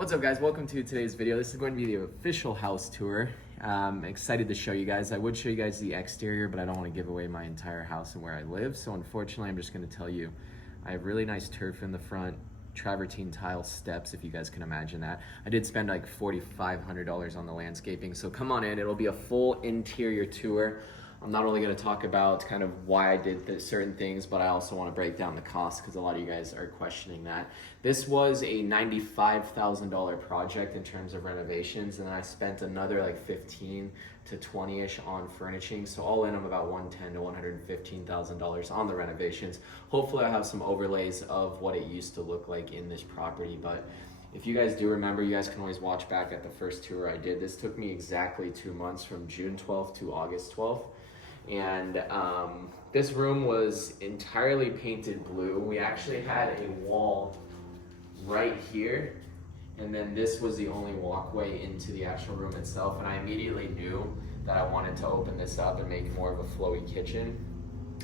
What's up, guys? Welcome to today's video. This is going to be the official house tour. I'm excited to show you guys. I would show you guys the exterior, but I don't want to give away my entire house and where I live. So unfortunately, I'm just going to tell you, I have really nice turf in the front, travertine tile steps, if you guys can imagine that. I did spend like $4,500 on the landscaping. So come on in. It'll be a full interior tour. I'm not only going to talk about kind of why I did certain things, but I also want to break down the cost because a lot of you guys are questioning that. This was a $95,000 project in terms of renovations, and then I spent another like 15 to 20-ish on furnishing. So all in, I'm about $110,000 to $115,000 on the renovations. Hopefully I have some overlays of what it used to look like in this property, but if you guys do remember, you guys can always watch back at the first tour I did. This took me exactly 2 months, from June 12th to August 12th. And this room was entirely painted blue. We actually had a wall right here, and then this was the only walkway into the actual room itself. And I immediately knew that I wanted to open this up and make more of a flowy kitchen,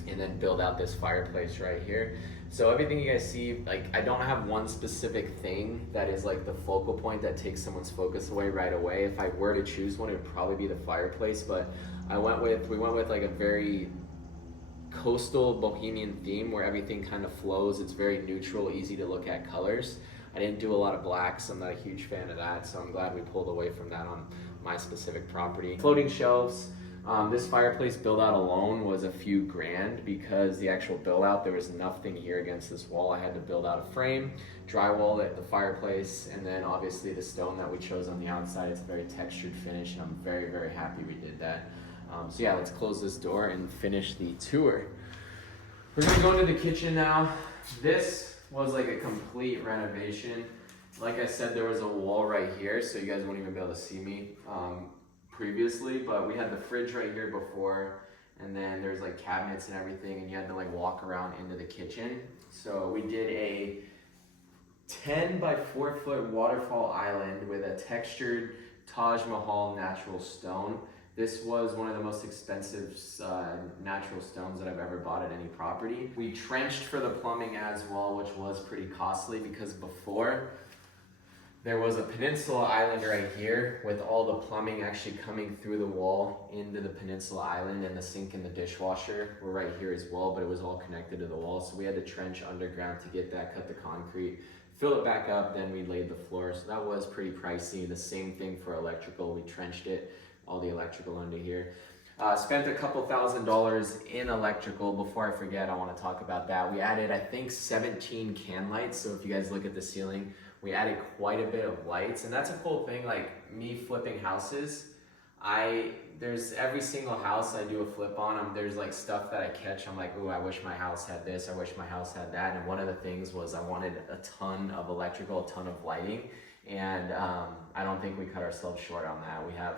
and then build out this fireplace right here. So everything you guys see, like, I don't have one specific thing that is like the focal point that takes someone's focus away right away. If I were to choose one, it would probably be the fireplace, but we went with like a very coastal bohemian theme where everything kind of flows. It's very neutral, easy to look at colors. I didn't do a lot of blacks. I'm not a huge fan of that, so I'm glad we pulled away from that on my specific property. Floating shelves. This fireplace build out alone was a few grand because the actual build out, there was nothing here against this wall. I had to build out a frame, drywall at the fireplace, and then obviously the stone that we chose on the outside. It's a very textured finish, and I'm very, very happy we did that. So yeah, let's close this door and finish the tour. We're gonna go into the kitchen now. This was like a complete renovation. Like I said, there was a wall right here, so you guys won't even be able to see me previously, but we had the fridge right here before, and then there's like cabinets and everything, and you had to like walk around into the kitchen. So we did a 10 by 4 foot waterfall island with a textured Taj Mahal natural stone. This was one of the most expensive natural stones that I've ever bought at any property. We trenched for the plumbing as well, which was pretty costly because before there was a peninsula island right here with all the plumbing actually coming through the wall into the peninsula island, and the sink and the dishwasher were right here as well, but it was all connected to the wall. So we had to trench underground to get that, cut the concrete, fill it back up, then we laid the floor. So that was pretty pricey. The same thing for electrical. We trenched it, all the electrical under here. Spent a couple $1,000s in electrical. Before I forget, I want to talk about that. We added, I think, 17 can lights. So if you guys look at the ceiling, we added quite a bit of lights, and that's a cool thing. Like me flipping houses, there's every single house I do a flip on, there's like stuff that I catch. I'm like, oh, I wish my house had this, I wish my house had that. And one of the things was I wanted a ton of electrical, a ton of lighting, and I don't think we cut ourselves short on that. We have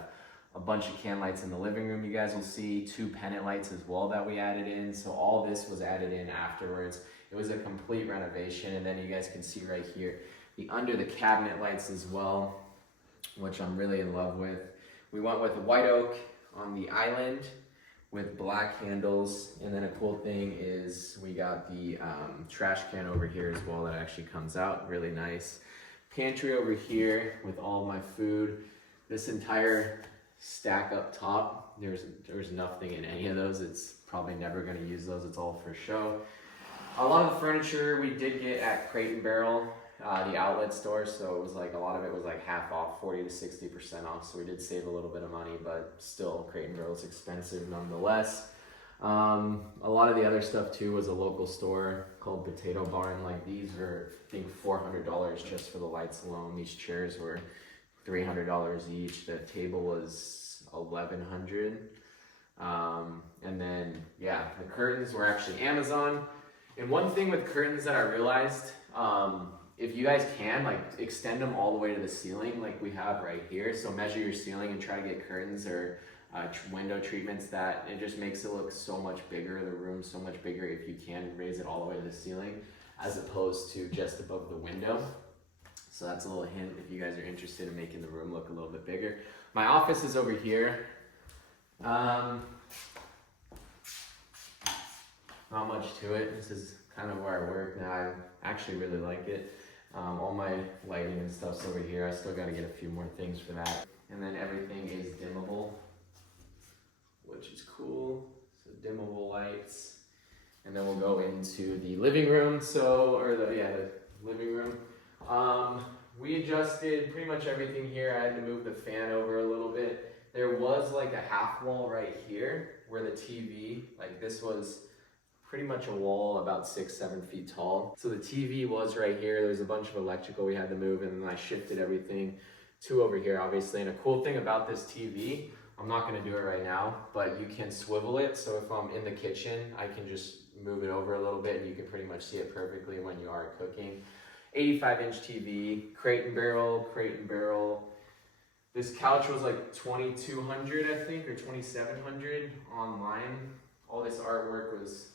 a bunch of can lights in the living room. You guys will see 2 pennant lights as well that we added in. So all this was added in afterwards. It was a complete renovation. And then you guys can see right here under the cabinet lights as well, which I'm really in love with. We went with white oak on the island with black handles, and then a cool thing is we got the trash can over here as well that actually comes out really nice. Pantry over here with all my food. This entire stack up top, there's nothing in any of those. It's probably never going to use those. It's all for show. A lot of the furniture we did get at Crate and Barrel, the outlet store, so it was like a lot of it was like half off, 40 to 60% off, so we did save a little bit of money, but still Crate and Barrel is expensive nonetheless. A lot of the other stuff too was a local store called Potato Barn. Like these were, I think, $400 just for the lights alone. These chairs were $300 each. The table was $1,100. And then yeah, the curtains were actually Amazon. And one thing with curtains that I realized, if you guys can, like, extend them all the way to the ceiling like we have right here. So measure your ceiling and try to get curtains or window treatments that it just makes it look so much bigger, the room so much bigger if you can raise it all the way to the ceiling as opposed to just above the window. So that's a little hint if you guys are interested in making the room look a little bit bigger. My office is over here. Not much to it. This is kind of where I work now. I actually really like it. All my lighting and stuff's over here. I still gotta get a few more things for that. And then everything is dimmable, which is cool. So dimmable lights. And then we'll go into the living room. The living room. We adjusted pretty much everything here. I had to move the fan over a little bit. There was like a half wall right here where the TV, like this was pretty much a wall about 6-7 feet tall. So the TV was right here. There's a bunch of electrical we had to move, and then I shifted everything to over here, obviously. And a cool thing about this TV, I'm not gonna do it right now, but you can swivel it. So if I'm in the kitchen, I can just move it over a little bit and you can pretty much see it perfectly when you are cooking. 85-inch TV, crate and barrel. This couch was like $2,200, I think, or $2,700 online. All this artwork was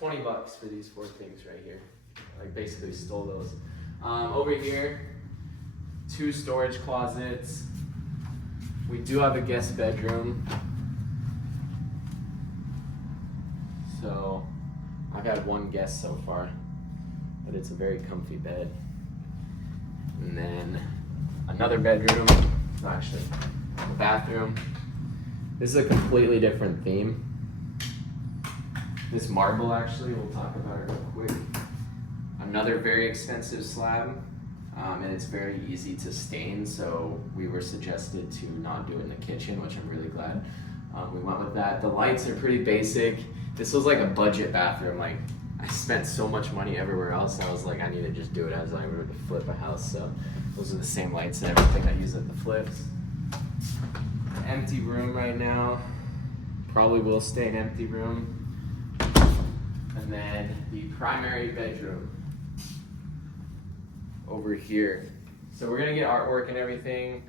$20 for these 4 things right here. I basically stole those. Over here, 2 storage closets. We do have a guest bedroom. So I've had 1 guest so far, but it's a very comfy bed. And then another bedroom, actually the bathroom. This is a completely different theme. This marble, actually, we'll talk about it real quick. Another very expensive slab, and it's very easy to stain, so we were suggested to not do it in the kitchen, which I'm really glad we went with that. The lights are pretty basic. This was like a budget bathroom. Like, I spent so much money everywhere else, I was like, I need to just do it as I were to flip a house. So those are the same lights and everything I use at the flips. Empty room right now. Probably will stay an empty room. And then the primary bedroom over here. So we're gonna get artwork and everything.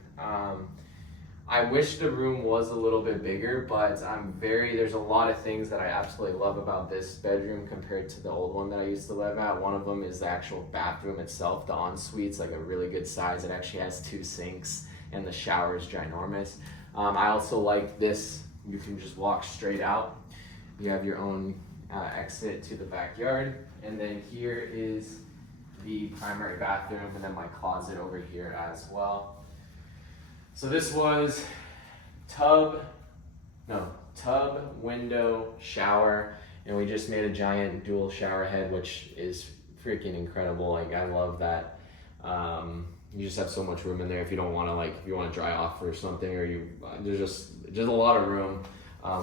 I wish the room was a little bit bigger, but there's a lot of things that I absolutely love about this bedroom compared to the old one that I used to live at. One of them is the actual bathroom itself. The ensuite's like a really good size. It actually has 2 sinks and the shower is ginormous. I also like this. You can just walk straight out. You have your own exit to the backyard. And then here is the primary bathroom, and then my closet over here as well. So this was tub, window, shower, and we just made a giant dual shower head, which is freaking incredible. Like, I love that. You just have so much room in there if you don't want to, if you want to dry off or something, or there's just a lot of room,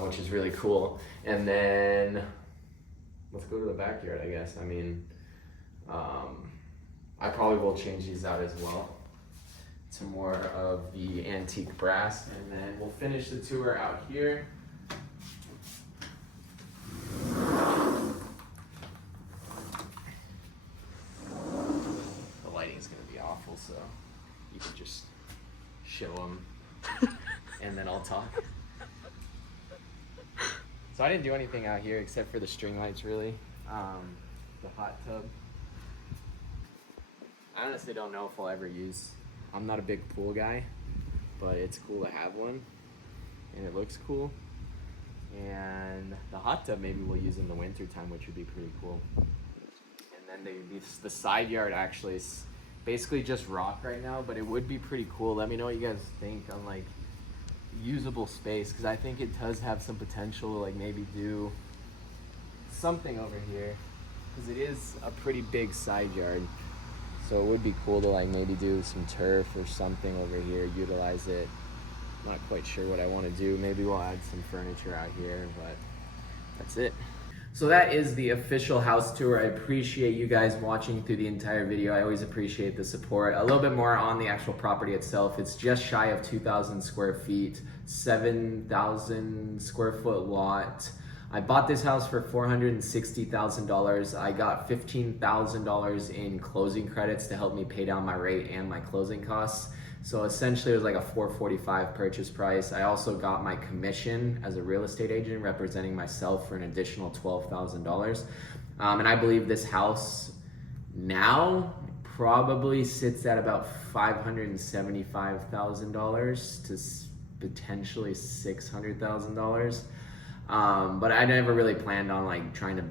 which is really cool. And then let's go to the backyard, I guess. I mean, I probably will change these out as well to more of the antique brass, and then we'll finish the tour out here. The lighting is going to be awful, so you can just show them and then I'll talk. So I didn't do anything out here except for the string lights, really. The hot tub. I honestly don't know if I'll ever use. I'm not a big pool guy, but it's cool to have one, and it looks cool. And the hot tub maybe we'll use in the winter time, which would be pretty cool. And then the side yard actually is basically just rock right now, but it would be pretty cool. Let me know what you guys think on usable space, because I think it does have some potential to maybe do something over here, because it is a pretty big side yard. So it would be cool to maybe do some turf or something over here, utilize it. Not quite sure what I want to do. Maybe we'll add some furniture out here, but that's it. So that is the official house tour. I appreciate you guys watching through the entire video. I always appreciate the support. A little bit more on the actual property itself. It's just shy of 2,000 square feet, 7,000 square foot lot. I bought this house for $460,000. I got $15,000 in closing credits to help me pay down my rate and my closing costs. So essentially it was like a $445,000 purchase price. I also got my commission as a real estate agent representing myself for an additional $12,000. And I believe this house now probably sits at about $575,000 to potentially $600,000. But I never really planned on trying to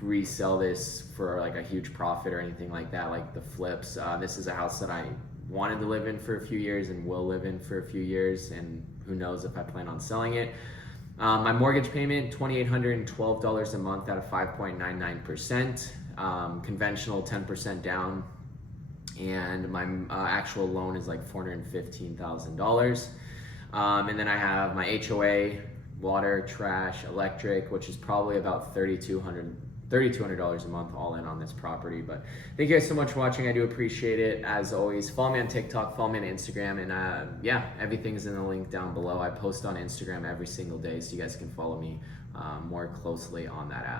resell this for like a huge profit or anything like that, like the flips. This is a house that I wanted to live in for a few years and will live in for a few years, and who knows if I plan on selling it. My mortgage payment, $2,812 a month at a 5.99%, conventional 10% down, and my actual loan is like $415,000. And then I have my HOA, water, trash, electric, which is probably about $3,200 a month all in on this property. But thank you guys so much for watching. I do appreciate it. As always, follow me on TikTok, follow me on Instagram, and yeah, everything's in the link down below. I post on Instagram every single day, so you guys can follow me more closely on that app.